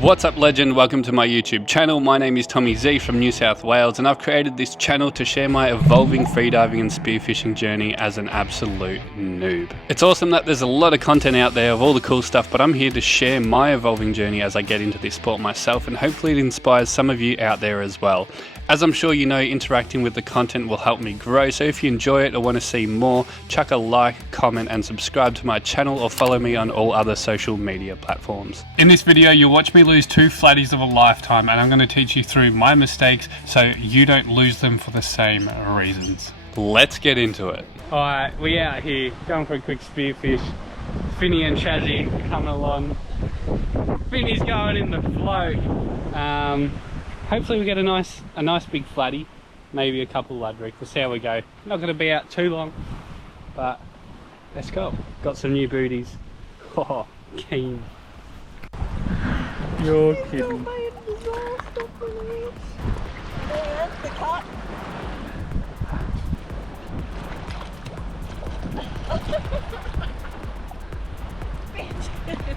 What's up, legend? Welcome to my YouTube channel. My name is Tommy Z from New South Wales, and I've created this channel to share my evolving freediving and spearfishing journey as an absolute noob. It's awesome that there's a lot of content out there of all the cool stuff, but I'm here to share my evolving journey as I get into this sport myself, and hopefully it inspires some of you out there as well. As I'm sure you know, interacting with the content will help me grow, so if you enjoy it or want to see more, chuck a like, comment and subscribe to my channel or follow me on all other social media platforms. In this video, you'll watch me lose 2 flatties of a lifetime, and I'm going to teach you through my mistakes so you don't lose them for the same reasons. Let's get into it. Alright, we out here going for a quick spearfish. Finny and Shazzy coming along. Finny's going in the float. Hopefully we get a nice big flatty, maybe a couple ludwig. We'll see how we go. Not going to be out too long, but let's go. Got some new booties. Oh, keen. You're kidding.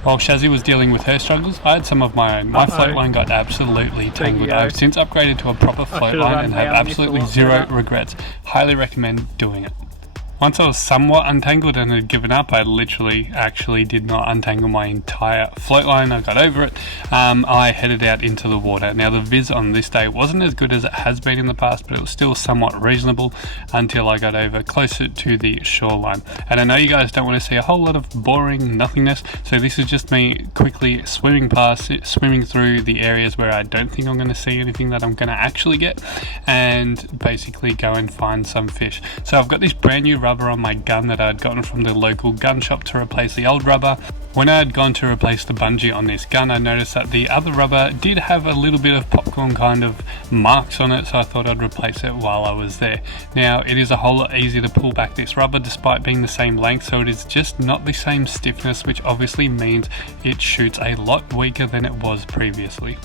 While Shazzy was dealing with her struggles, I had some of my own. My float line got absolutely tangled. I've since upgraded to a proper float line and have absolutely zero regrets. Highly recommend doing it. Once I was somewhat untangled and had given up, I actually did not untangle my entire float line. I got over it. I headed out into the water. Now the viz on this day wasn't as good as it has been in the past, but it was still somewhat reasonable until I got over closer to the shoreline. And I know you guys don't want to see a whole lot of boring nothingness, so this is just me quickly swimming past it, swimming through the areas where I don't think I'm going to see anything that I'm going to actually get, and basically go and find some fish. So I've got this brand new rubber on my gun that I'd gotten from the local gun shop to replace the old rubber. When I had gone to replace the bungee on this gun, I noticed that the other rubber did have a little bit of popcorn kind of marks on it, so I thought I'd replace it while I was there. Now it is a whole lot easier to pull back this rubber despite being the same length, so it is just not the same stiffness, which obviously means it shoots a lot weaker than it was previously.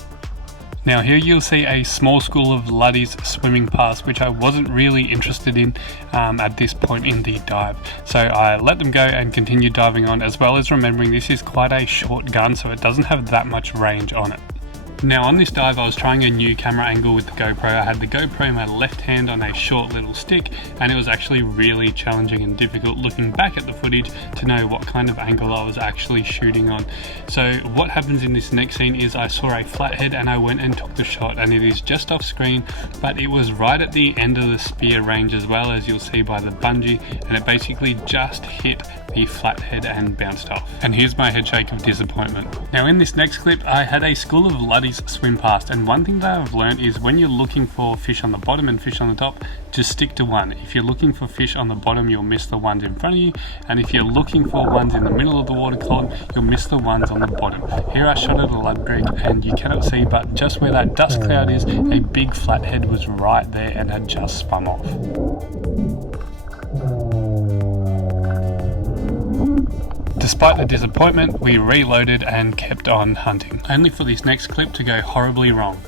Now here you'll see a small school of luddies swimming past, which I wasn't really interested in at this point in the dive. So I let them go and continued diving on, as well as remembering this is quite a short gun, so it doesn't have that much range on it. Now on this dive I was trying a new camera angle with the GoPro. I had the GoPro in my left hand on a short little stick, and it was actually really challenging and difficult looking back at the footage to know what kind of angle I was actually shooting on. So what happens in this next scene is I saw a flathead and I went and took the shot, and it is just off screen, but it was right at the end of the spear range, as well as you'll see by the bungee, and it basically just hit the flathead and bounced off. And here's my head shake of disappointment. Now in this next clip I had a school of luddies swim past, and one thing that I've learned is when you're looking for fish on the bottom and fish on the top, just stick to one. If you're looking for fish on the bottom, you'll miss the ones in front of you, and if you're looking for ones in the middle of the water column, you'll miss the ones on the bottom. Here I shot at a ludwig, and you cannot see, but just where that dust cloud is, a big flathead was right there and had just swum off. Despite the disappointment, we reloaded and kept on hunting, only for this next clip to go horribly wrong.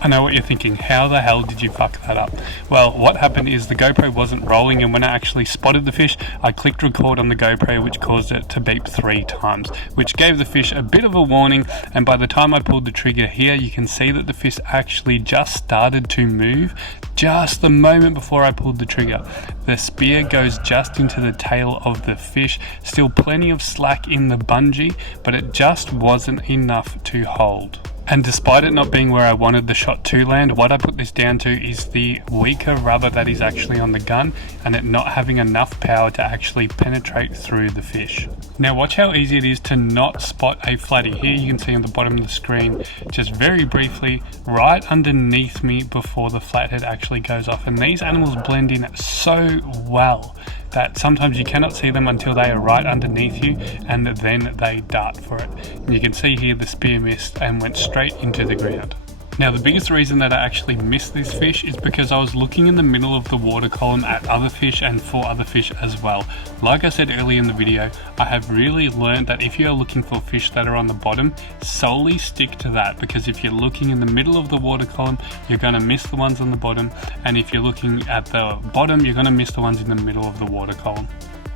I know what you're thinking, how the hell did you fuck that up? Well, what happened is the GoPro wasn't rolling, and when I actually spotted the fish, I clicked record on the GoPro, which caused it to beep 3 times, which gave the fish a bit of a warning, and by the time I pulled the trigger here, you can see that the fish actually just started to move just the moment before I pulled the trigger. The spear goes just into the tail of the fish, still plenty of slack in the bungee, but it just wasn't enough to hold. And despite it not being where I wanted the shot to land, what I put this down to is the weaker rubber that is actually on the gun, and it not having enough power to actually penetrate through the fish. Now watch how easy it is to not spot a flatty. Here you can see on the bottom of the screen, just very briefly, right underneath me before the flathead actually goes off. And these animals blend in so well that sometimes you cannot see them until they are right underneath you, and then they dart for it. And you can see here the spear missed and went straight into the ground. Now the biggest reason that I actually missed this fish is because I was looking in the middle of the water column at other fish and for other fish as well. Like I said earlier in the video, I have really learned that if you're looking for fish that are on the bottom, solely stick to that, because if you're looking in the middle of the water column, you're going to miss the ones on the bottom, and if you're looking at the bottom, you're going to miss the ones in the middle of the water column.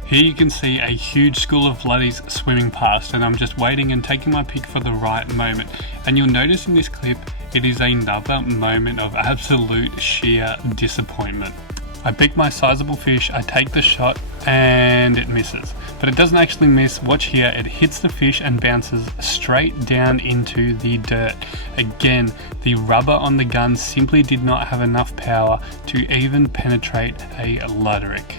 Here you can see a huge school of bloodies swimming past, and I'm just waiting and taking my pick for the right moment. And you'll notice in this clip, it is another moment of absolute sheer disappointment. I pick my sizable fish, I take the shot, and it misses. But it doesn't actually miss. Watch here, it hits the fish and bounces straight down into the dirt. Again, the rubber on the gun simply did not have enough power to even penetrate a luderick.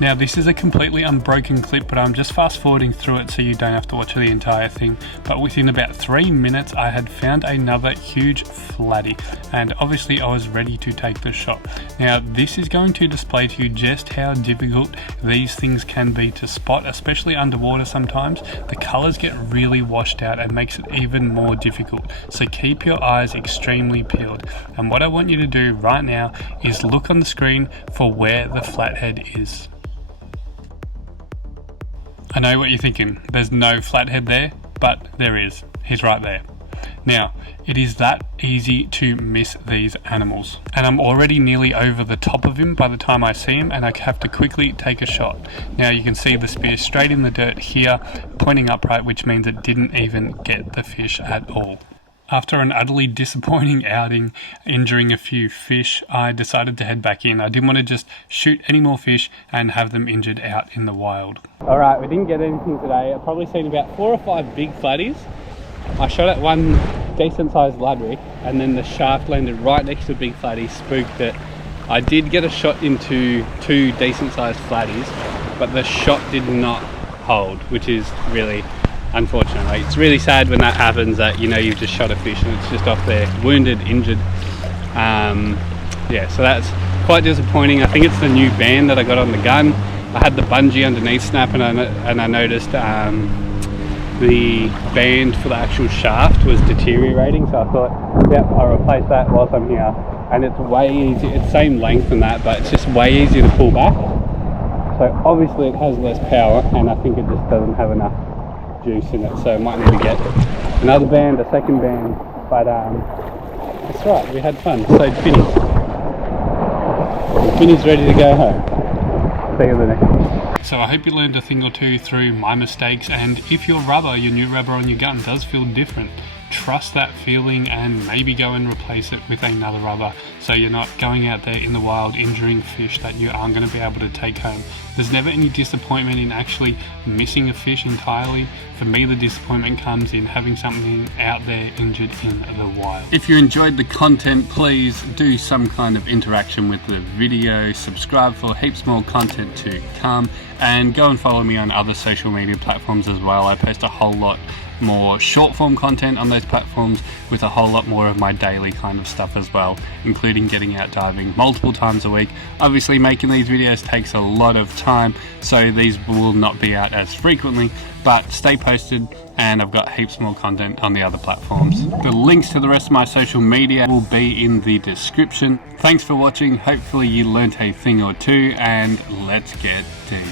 Now this is a completely unbroken clip, but I'm just fast forwarding through it so you don't have to watch the entire thing. But within about 3 minutes I had found another huge flatty, and obviously I was ready to take the shot. Now this is going to display to you just how difficult these things can be to spot, especially underwater sometimes. The colours get really washed out and makes it even more difficult. So keep your eyes extremely peeled. And what I want you to do right now is look on the screen for where the flathead is. I know what you're thinking, there's no flathead there, but there is. He's right there. Now, it is that easy to miss these animals. And I'm already nearly over the top of him by the time I see him, and I have to quickly take a shot. Now you can see the spear straight in the dirt here, pointing upright, which means it didn't even get the fish at all. After an utterly disappointing outing, injuring a few fish, I decided to head back in. I didn't want to just shoot any more fish and have them injured out in the wild. Alright, we didn't get anything today. I've probably seen about 4 or 5 big flatties. I shot at one decent sized luderick, and then the shaft landed right next to a big flatty, spooked it. I did get a shot into 2 decent sized flatties, but the shot did not hold, which is really unfortunate. Like, it's really sad when that happens, that you know you've just shot a fish and it's just off there, wounded, injured. Yeah, so that's quite disappointing. I think it's the new band that I got on the gun. I had the bungee underneath snap, and I noticed the band for the actual shaft was deteriorating, so I thought, yep, I'll replace that whilst I'm here. And it's way easier, it's same length than that, but it's just way easier to pull back. So obviously it has less power, and I think it just doesn't have enough juice in it, so I might need to get another band, a second band, but that's right, we had fun. So Finny's ready to go home. See you in the next one. So I hope you learned a thing or two through my mistakes, and if your new rubber on your gun does feel different, trust that feeling and maybe go and replace it with another rubber, so you're not going out there in the wild injuring fish that you aren't going to be able to take home. There's never any disappointment in actually missing a fish entirely. For me, the disappointment comes in having something out there injured in the wild. If you enjoyed the content, please do some kind of interaction with the video, subscribe for heaps more content to come, and go and follow me on other social media platforms as well. I post a whole lot more short form content on those platforms with a whole lot more of my daily kind of stuff as well, including getting out diving multiple times a week. Obviously making these videos takes a lot of time, so these will not be out as frequently, but stay posted, and I've got heaps more content on the other platforms. The links to the rest of my social media will be in the description. Thanks for watching, hopefully you learnt a thing or two, and let's get deep.